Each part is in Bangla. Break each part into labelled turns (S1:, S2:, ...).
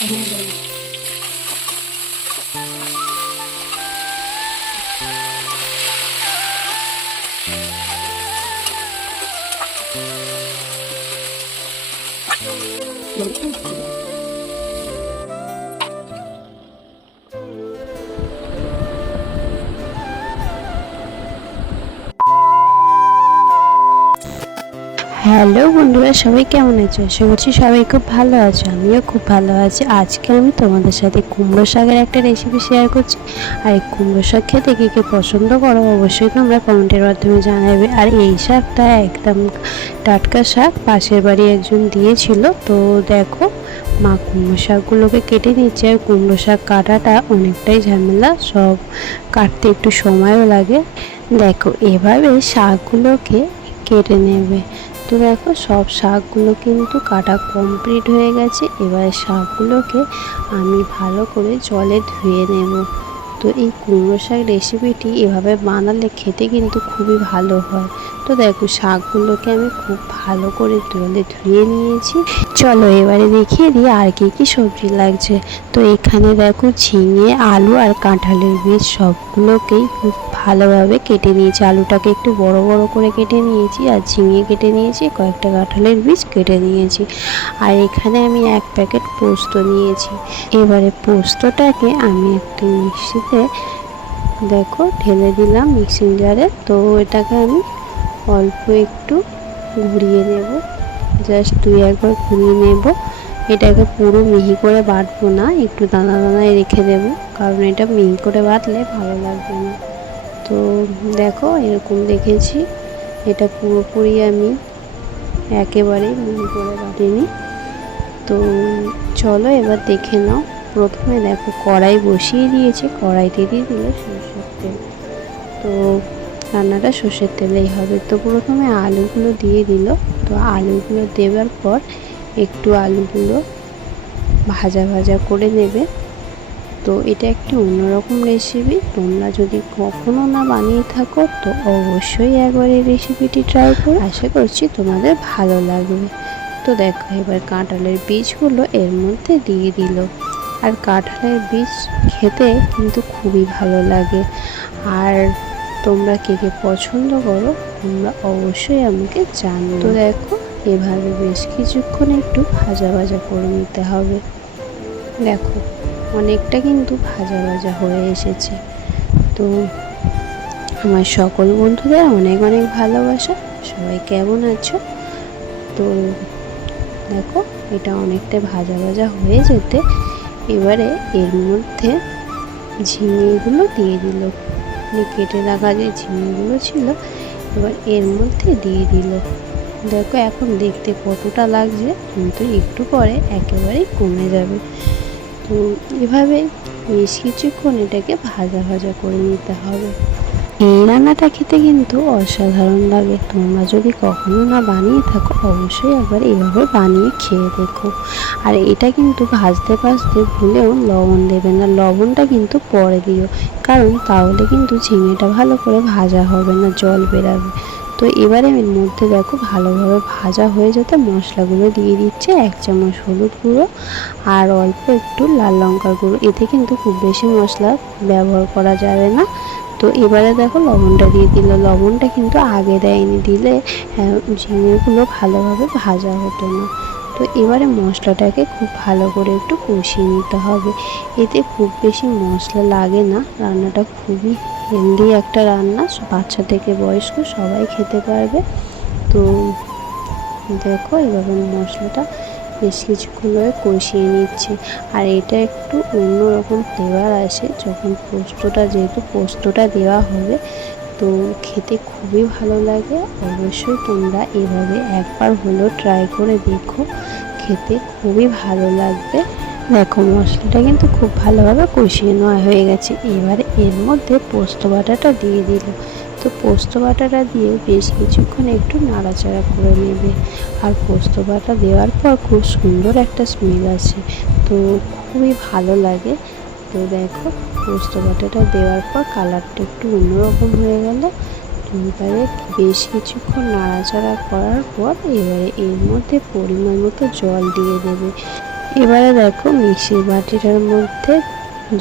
S1: Thank you. হ্যালো বন্ধুরা, সবাই কেমন আছো? আশা করছি সবাই খুব ভালো আছো, আমিও খুব ভালো আছি। আজকে আমি তোমাদের সাথে কুমড়ো শাকের একটা রেসিপি শেয়ার করছি। আর এই কুমড়ো শাক খেতে কে কে পছন্দ করো অবশ্যই তোমরা কমেন্টের মাধ্যমে জানাবে। আর এই শাকটা একদম টাটকা শাক, পাশের বাড়ি একজন দিয়েছিল। তো দেখো, মা কুমড়ো শাকগুলোকে কেটে নিচ্ছে। আর কুমড়ো শাক কাটাটা অনেকটাই ঝামেলা, সব কাটতে একটু সময়ও লাগে। দেখো, এভাবে শাকগুলোকে কেটে নেবে। তো দেখো সব শাকগুলো কিন্তু কাটা কমপ্লিট হয়ে গেছে। এবার শাকগুলোকে আমি ভালো করে জলে ধুয়ে নেব। তো এই কুমড়ো শাক রেসিপিটি এভাবে বানালে খেতে কিন্তু খুবই ভালো হয়। তো দেখো, শাকগুলোকে আমি খুব ভালো করে জলে ধুয়ে নিয়েছি। চলো এবারে দেখিয়ে দিই আর কি কি সবজি লাগছে। তো এখানে দেখো ঝিঙে, আলু আর কাঁঠালের বীজ সবগুলোকেই খুব ভালোভাবে কেটে নিয়েছি। আলুটাকে একটু বড় বড় করে কেটে নিয়েছি আর ঝিঙে কেটে নিয়েছি, কয়েকটা কাঁঠালের বীজ কেটে নিয়েছি। আর এখানে আমি এক প্যাকেট পোস্ত নিয়েছি। এবারে পোস্তটাকে আমি একটু মিক্সিতে, দেখো, ঢেলে দিলাম মিক্সিং জারে। তো এটাকে আমি অল্প একটু ঘুরিয়ে নেব। জাস্ট দুই একবার ঘুরিয়ে নেব। এটাকে পুরো মিহি করে বাটবো না, একটু দানা দানায় রেখে দেব। কারণ এটা মিহি করে বাটলে ভালো লাগবে না। তো দেখো, এরকম দেখেছি। এটা পুরোপুরি আমি একেবারেই মিহি করে বাটিনি তো চলো এবার দেখে নাও। প্রথমে দেখো, কড়াই বসিয়ে দিয়েছি। কড়াইতে দিয়ে দিলে সরষের তেল। তো রান্নাটা সর্ষের তেলেই হবে। তো প্রথমে আলুগুলো দিয়ে দিল। তো আলুগুলো দেওয়ার পর একটু আলুগুলো ভাজা ভাজা করে নেবে। তো এটা একটি অন্যরকম রেসিপি তোমরা যদি কখনো না বানিয়ে থাকো, তো অবশ্যই একবার এই রেসিপিটি ট্রাই করো। আশা করছি তোমাদের ভালো লাগবে। তো দেখো, এবার কাঁঠালের বীজগুলো এর মধ্যে দিয়ে দিল। আর কাঁঠালের বীজ খেতে কিন্তু খুবই ভালো লাগে। আর তোমরা কে কে পছন্দ করো, তোমরা অবশ্যই আমাকে জানো তো দেখো, এভাবে বেশ কিছুক্ষণ একটু ভাজা ভাজা করে নিতে হবে। দেখো অনেকটা কিন্তু ভাজা ভাজা হয়ে এসেছে। তো আমার সকল বন্ধুদের অনেক অনেক ভালোবাসা। সবাই কেমন আছো? তো দেখো, এটা অনেকটা ভাজা ভাজা হয়ে যেতে এবারে এর মধ্যে ঝিঙেগুলো দিয়ে দিল। মানে কেটে রাখা যে ঝিঙেগুলো ছিল, এবার এর মধ্যে দিয়ে দিল। দেখো, এখন দেখতে কতটা লাগছে, কিন্তু একটু পরে একেবারেই কমে যাবে। এভাবে বেশ কিছুক্ষণ এটাকে ভাজা ভাজা করে নিতে হবে। এই রান্নাটা খেতে কিন্তু অসাধারণ লাগে। তোমরা যদি কখনো না বানিয়ে থাকো, অবশ্যই একবার এইভাবে বানিয়ে খেয়ে দেখো। আর এটা কিন্তু ভাজতে ভাজতে ভুলেও লবণ দেবে না। লবণটা কিন্তু পরে দিও, কারণ তাহলে কিন্তু ঝিঙেটা ভালো করে ভাজা হবে না, জল বেরাবে। তো এবারে এর মধ্যে দেখো ভালোভাবে ভাজা হয়ে যেতে মশলাগুলো দিয়ে দিচ্ছে। এক চামচ হলুদ গুঁড়ো আর অল্প একটু লাল লঙ্কার গুঁড়ো। এতে কিন্তু খুব বেশি মশলা ব্যবহার করা যাবে না। তো এবারে দেখো লবণটা দিয়ে দিল। লবণটা কিন্তু আগে দেয়নি দিলে হ্যাঁ, ঝিঙেগুলো ভালোভাবে ভাজা হতো না। তো এবারে মশলাটাকে খুব ভালো করে একটু কষিয়ে নিতে হবে। এতে খুব বেশি মশলা লাগে না। রান্নাটা খুবই হেলদি একটা রান্না। বাচ্চা থেকে বয়স্ক সবাই খেতে পারবে। তো দেখো এভাবে মশলাটা বেশ কিছুক্ষণ ধরে কষিয়ে নিচ্ছি। আর এটা একটু অন্যরকম ফ্লেভার আসে। যখন পোস্তটা যেহেতু পোস্তটা দেওয়া হবে তো খেতে খুবই ভালো লাগে। অবশ্যই তোমরা এভাবে একবার হলেও ট্রাই করে দেখো। খেতে খুবই ভালো লাগবে। দেখো, মশলাটা কিন্তু খুব ভালোভাবে কষিয়ে নেওয়া হয়ে গেছে। এবারে এর মধ্যে পোস্ত বাটাটা দিয়ে দিল। তো পোস্ত বাটাটা দিয়ে বেশ কিছুক্ষণ একটু নাড়াচাড়া করে নেবে। আর পোস্ত বাটা দেওয়ার পর খুব সুন্দর একটা স্মেল আসে। তো খুবই ভালো লাগে। তো দেখো, পোস্ত বাটাটা দেওয়ার পর কালারটা একটু অন্যরকম হয়ে গেল। এবারে বেশ কিছুক্ষণ নাড়াচাড়া করার পর এবারে এর মধ্যে পরিমাণ মতো জল দিয়ে দেবে। এবারে দেখো, মিক্সির বাটিটার মধ্যে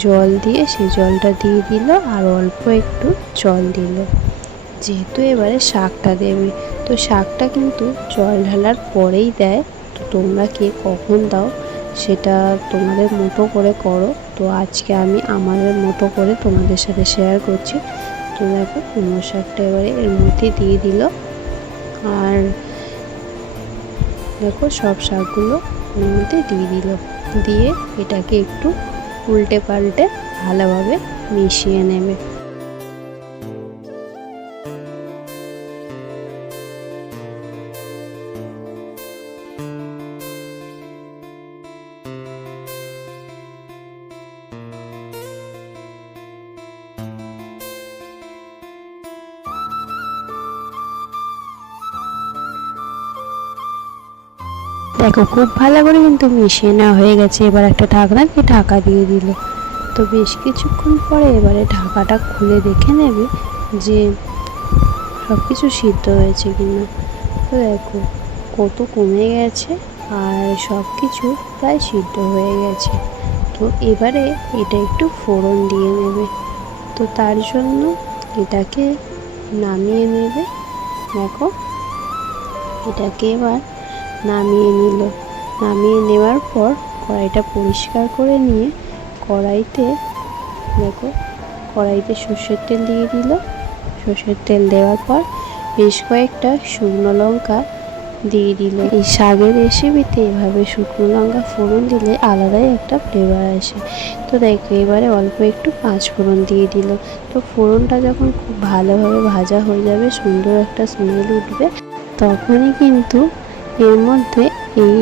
S1: জল দিয়ে সেই জলটা দিয়ে দিল আর অল্প একটু জল দিল। যেহেতু এবারে শাকটা দেবে, তো শাকটা কিন্তু জল ঢালার পরেই দেয়। তো তোমরা কে কখন দাও সেটা তোমাদের মতো করে করো। তো আজকে আমি আমাদের মতো করে তোমাদের সাথে শেয়ার করছি। তো দেখো কুমড়ো শাকটা এবারে এর মধ্যে দিয়ে দিল। আর দেখো, সব শাকগুলো এর মধ্যে দিয়ে দিল। দিয়ে এটাকে একটু উল্টে পাল্টে ভালোভাবে মিশিয়ে নেবে। দেখো, খুব ভালো করে কিন্তু মিশিয়ে নেওয়া হয়ে গেছে। এবার একটা ঢাকনা দিয়ে ঢাকা দিয়ে দিল। তো বেশ কিছুক্ষণ পরে এবারে ঢাকাটা খুলে দেখে নেবে যে সব কিছু সিদ্ধ হয়েছে কিনা। তো দেখো, কত কমে গেছে আর সব কিছু প্রায় সিদ্ধ হয়ে গেছে। তো এবারে এটা একটু ফোড়ন দিয়ে নেবে। তো তার জন্য এটাকে নামিয়ে নেবে। দেখো, এটাকে এবার নামিয়ে নিল। নামিয়ে নেওয়ার পর কড়াইটা পরিষ্কার করে নিয়ে কড়াইতে, দেখো, কড়াইতে সর্ষের তেল দিয়ে দিল। সর্ষের তেল দেওয়ার পর বেশ কয়েকটা শুকনো লঙ্কা দিয়ে দিল। এই শাকের রেসিপিতে এভাবে শুকনো লঙ্কা ফোড়ন দিলে আলাদাই একটা ফ্লেভার আসে। তো দেখো, এবারে অল্প একটু পাঁচ ফোড়ন দিয়ে দিল। তো ফোড়নটা যখন খুব ভালোভাবে ভাজা হয়ে যাবে, সুন্দর একটা স্মেল উঠবে, তখনই কিন্তু এর মধ্যে এই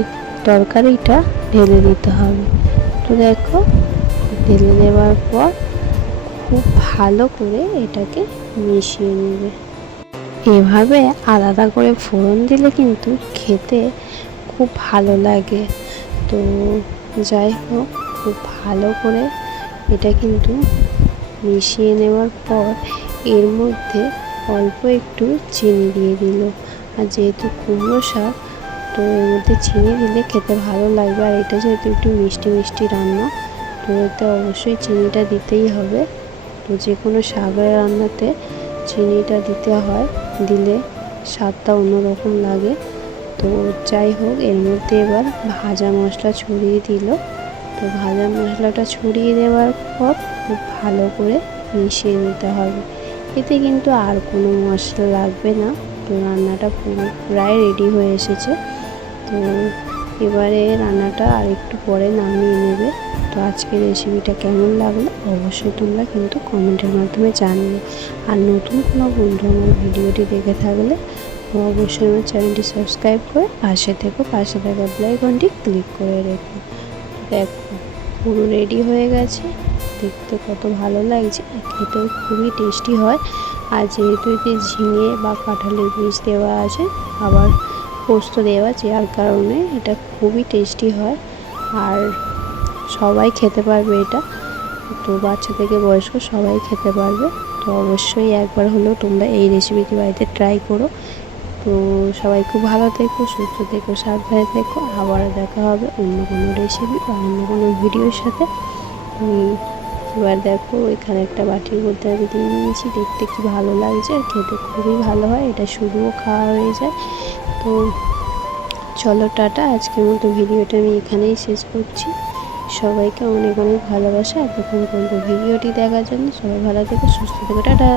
S1: তরকারিটা ঢেলে দিতে হবে। তো দেখো, ঢেলে দেওয়ার পর খুব ভালো করে এটাকে মিশিয়ে নেবে। এভাবে আলাদা করে ফোড়ন দিলে কিন্তু খেতে খুব ভালো লাগে। তো যাই হোক, খুব ভালো করে এটা কিন্তু মিশিয়ে নেওয়ার পর এর মধ্যে অল্প একটু চিনি দিয়ে দিল। আর যেহেতু কুমড়ো শাক তো এর মধ্যে চিনি দিলে খেতে ভালো লাগবে। আর এটা যেহেতু একটু মিষ্টি মিষ্টি রান্না, তো এতে অবশ্যই চিনিটা দিতেই হবে। তো যে কোনো শাকের রান্নাতে চিনিটা দিতে হয়, দিলে স্বাদটা অন্যরকম লাগে। তো যাই হোক, এর মধ্যে এবার ভাজা মশলা ছড়িয়ে দিল। তো ভাজা মশলাটা ছড়িয়ে দেওয়ার পর খুব ভালো করে মিশিয়ে নিতে হবে। এতে কিন্তু আর কোনো মশলা লাগবে না। তো রান্নাটা পুরো প্রায় রেডি হয়ে এসেছে। তো এবারে রান্নাটা আর একটু পরে নামিয়ে নেবে। তো আজকের রেসিপিটা কেমন লাগল অবশ্যই তোমরা কিন্তু কমেন্টের মাধ্যমে জানিও। আর নতুন কোনো বন্ধু আমার ভিডিওটি দেখে থাকলে অবশ্যই আমার চ্যানেলটি সাবস্ক্রাইব করে পাশে থেকো, পাশে থাকা বেলাইকনটি ক্লিক করে রেখো। দেখো, পুরো রেডি হয়ে গেছে। দেখতে কত ভালো লাগছে খেতেও খুবই টেস্টি হয়। আর যেহেতু এতে ঝিঙে বা কাঁঠালের বীজ দেওয়া আছে, আবার পোস্ত দেওয়া যার কারণে এটা খুবই টেস্টি হয় আর সবাই খেতে পারবে এটা। তো বাচ্চা থেকে বয়স্ক সবাই খেতে পারবে। তো অবশ্যই একবার হলেও তোমরা এই রেসিপিটি বাড়িতে ট্রাই করো। তো সবাই খুব ভালো থেকো, সুস্থ থেকো, সাবধানে থেকো। আবার দেখা হবে অন্য কোনো রেসিপি বা অন্য কোনো ভিডিওর সাথে। এবার দেখো, এখানে একটা বাটির মধ্যে আমি দিয়ে নিয়েছি। দেখতে কি ভালো লাগছে আর খেতে খুবই ভালো হয়। এটা শুধুও খাওয়া হয়ে যায়। তো চলো টাটা। আজকের মতো ভিডিওটা আমি এখানেই শেষ করছি। সবাইকে অনেক অনেক ভালোবাসা। এতক্ষণ করব ভিডিওটি দেখার জন্য সবাই ভালো থেকো, সুস্থ থেকো। টাটা!